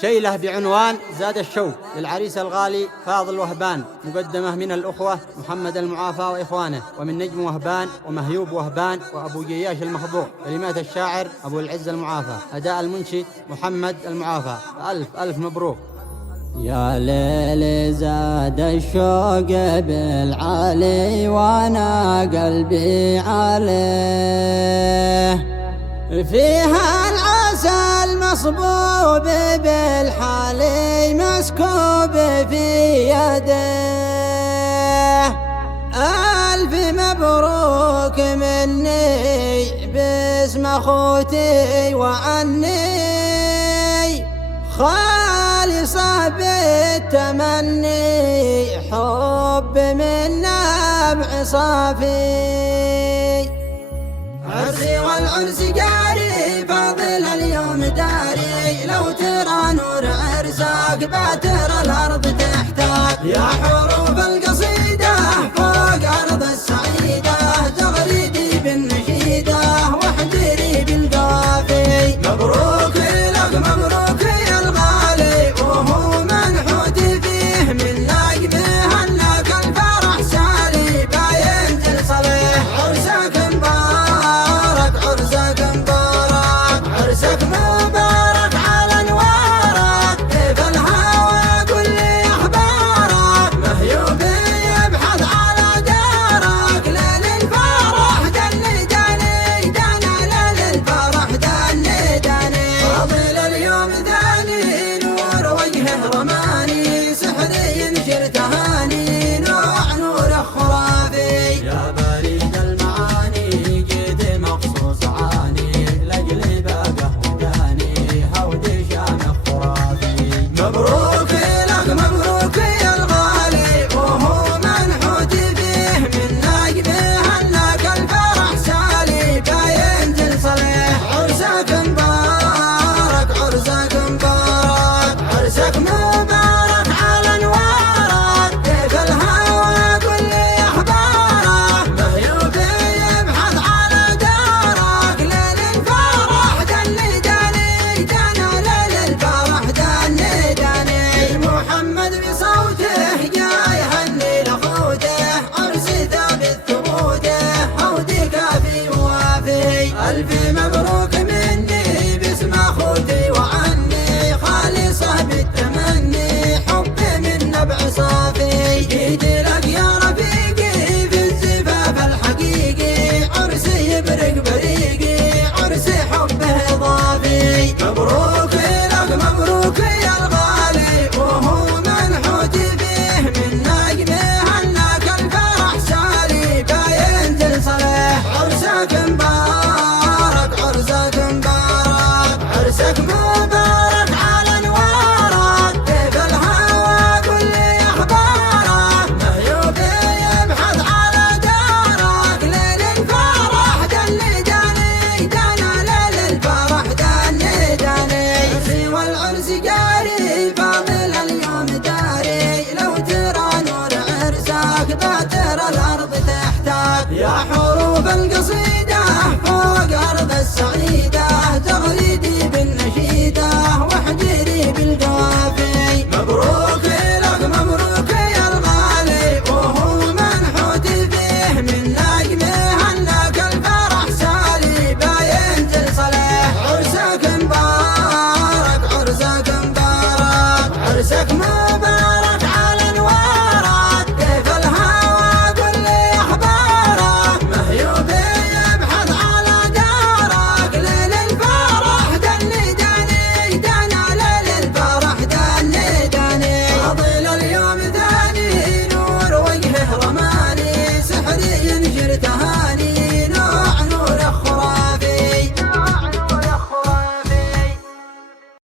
شيلة بعنوان زاد الشوق للعريس الغالي فاضل وهبان، مقدمة من الأخوة محمد المعافى وإخوانه، ومن نجم وهبان ومهيوب وهبان وأبو جياش المخضوع. كلمات الشاعر أبو العز المعافى، أداء المنشد محمد المعافى. ألف ألف مبروك. يا ليل زاد الشوق بالعالي وانا قلبي عليه، فيها العسل مصبوب بالحالي مسكوب في يده. ألف مبروك مني باسم أخوتي وعني، خالصة بالتمني حب من نبع صافي. عرسي والعرس قاري فاضل اليوم داري، لو ترى نور عرسك باتر الأرض تحتاج. يا حروف القصيدة فوق أرض السعيدة، تغريدي بالنشيدة واحضري بالقافي. مبروك لك مبروك يا الغالي، وهو منحوت فيه من نجمه انك الفرح سالي باين تصلح. عرسك مبارك عرسك مبارك عرسك مبارك على انوارك، كيف الهوى قل لي اخبارك، مهيوب يبحث على دارك. ليل الفرح دني داني دانا، ليل الفرح دني داني. فاضل اليوم ثاني نور وجهه رماني، سحري ينشر تهاني نوع نور خرافي. يا بريد المعاني جيت مخصوص عاني، لاجلي باقه وداني هودي شام خرافي. مبروك لك مبروك يا الغالي، وهو منحوت فيه من نجمه انك الفرح سالي باين تصلح. عرسك مبارك عرسك مبارك عرسك مبارك على انوارك، كيف الهوى قل لي اخبارك، مهيوب يبحث على دارك. ليل الفرح دني داني دانا، ليل الفرح دني داني. محمد بصوته جاي يهني لاخوته، عرسي ثابت ثبوته هودي كافي ووافي. الف مبروك مني باسم اخوتي وعني، خالصه بالتمني حب من نبع صافي. ايدي لك يا رفيقي في الزفاف الحقيقي، عرسي يبرق بريقي عرسي حبه اضافي. مبروك لك مبروك يا الغالي، وهو منحوت فيه من نجمه انك الفرح سالي باين تصلح. عرسك مبارك عرسك مبارك عرسك مبارك على انوارك، كيف الهوى قل لي اخبارك، مهيوب يبحث على دارك. ليل الفرح دني داني دانا، ليل الفرح دني داني. عرسي والعرس